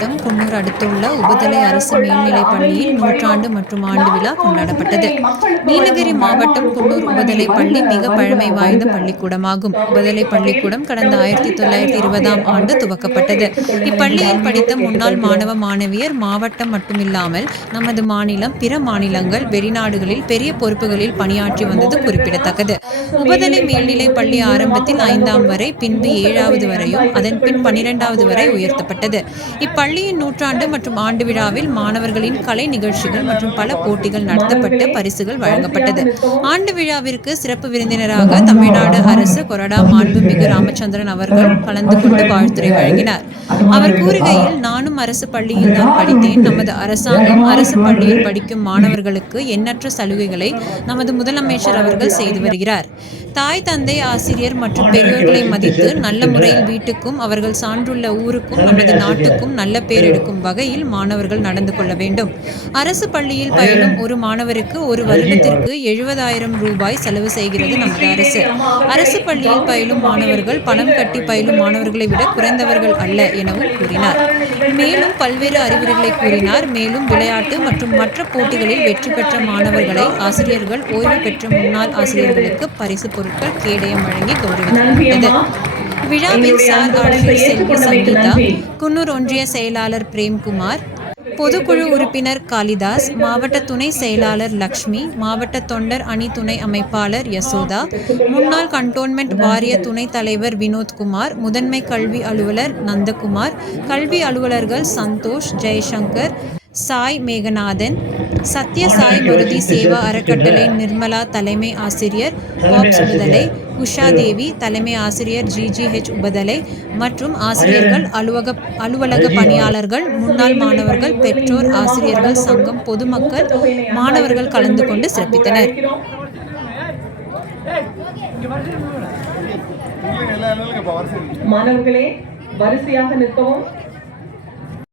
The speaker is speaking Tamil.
மாவட்டம் குன்னூர் அடுத்துள்ள உபதலை அரசு மேல்நிலைப் பள்ளியில் நூற்றாண்டு மற்றும் ஆண்டு விழா கொண்டாடப்பட்டது. நீலகிரி மாவட்டம் குன்னூர் உபதலை பள்ளி மிக பழமை வாய்ந்த பள்ளிக்கூடமாகும். உபதலை பள்ளிக்கூடம் கடந்த 1920ஆம் ஆண்டு துவக்கப்பட்டது. இப்பள்ளியில் படித்த முன்னாள் மாணவ மாணவியர் மாவட்டம் மட்டுமில்லாமல் நமது மாநிலம், பிற மாநிலங்கள், வெளிநாடுகளில் பெரிய பொறுப்புகளில் பணியாற்றி வந்தது குறிப்பிடத்தக்கது. உபதலை மேல்நிலைப் பள்ளி ஆரம்பத்தில் 5ஆம் வரை, பின்பு 7வது வரையும், அதன் பின் 12வது வரை உயர்த்தப்பட்டது. இப்பள்ளியின் நூற்றாண்டு மற்றும் ஆண்டு விழாவில் மாணவர்களின் கலை நிகழ்ச்சிகள் மற்றும் பல போட்டிகள் நடத்தப்பட்டு பரிசுகள் வழங்கப்பட்டது. ஆண்டு விழாவிற்கு சிறப்பு விருந்தினராக தமிழ்நாடு அரசு கொறடா மாண்புமிகு ராமச்சந்திரன் அவர்கள் கலந்து கொண்டு வாழ்த்துரை வழங்கினார். அவர் கூறுகையில், நானும் அரசு பள்ளியில் தான் படித்தேன். நமது அரசாங்கம் அரசு பள்ளியில் படிக்கும் மாணவர்களுக்கு எண்ணற்ற சலுகைகளை நமது முதலமைச்சர் அவர்கள் செய்து வருகிறார். தாய், தந்தை, ஆசிரியர் மற்றும் பெரியோர்களை மதித்து நல்ல முறையில் வீட்டுக்கும் அவர்கள் சான்றுள்ள ஊருக்கும் நமது நாட்டுக்கும் நல்ல பேர் எடுக்கும் வகையில் மாணவர்கள் நடந்து கொள்ள வேண்டும். அரசு பள்ளியில் பயிலும் ஒரு மாணவருக்கு ஒரு வருடத்திற்கு 70,000 ரூபாய் செலவு செய்கிறது நமது அரசு. அரசு பள்ளியில் பயிலும் மாணவர்கள் பணம் கட்டி பயிலும் மாணவர்களை விட குறைந்தவர்கள் அல்ல எனவும் கூறினார். மேலும் பல்வேறு அறிவுரைகளை கூறினார். மேலும் விளையாட்டு மற்றும் மற்ற போட்டிகளில் வெற்றி பெற்ற மாணவர்களை ஆசிரியர்கள், ஓய்வு பெற்ற முன்னாள் ஆசிரியர்களுக்கு பரிசு பொருட்கள், கேடயம் வழங்கி கௌரவிக்கப்பட்டது. விழாவில் சார் ஆட்சியர் செல்வி சங்கீதா, குன்னூர் ஒன்றிய செயலாளர் பிரேம்குமார், பொதுக்குழு உறுப்பினர் காளிதாஸ், மாவட்ட துணை செயலாளர் லக்ஷ்மி, மாவட்ட தொண்டர் அணி துணை அமைப்பாளர் யசோதா, முன்னாள் கண்டோன்மெண்ட் வாரிய துணைத் தலைவர் வினோத்குமார், முதன்மை கல்வி அலுவலர் நந்தகுமார், கல்வி அலுவலர்கள் சந்தோஷ், ஜெயசங்கர், சாய் மேகநாதன், சத்ய சாய் மருதி சேவா அறக்கட்டளை நிர்மலா தலைமை ஆசிரியர் பாப்ஸ் உபதலை, உஷாதேவி தலைமை ஆசிரியர் GGH உபதலை மற்றும் ஆசிரியர்கள், அலுவலக பணியாளர்கள், முன்னாள் மாணவர்கள், பெற்றோர், ஆசிரியர்கள் சங்கம், பொதுமக்கள், மாணவர்கள் கலந்து கொண்டு சிறப்பித்தனர். மாணவர்களே வரிசையாக நிற்கவும்.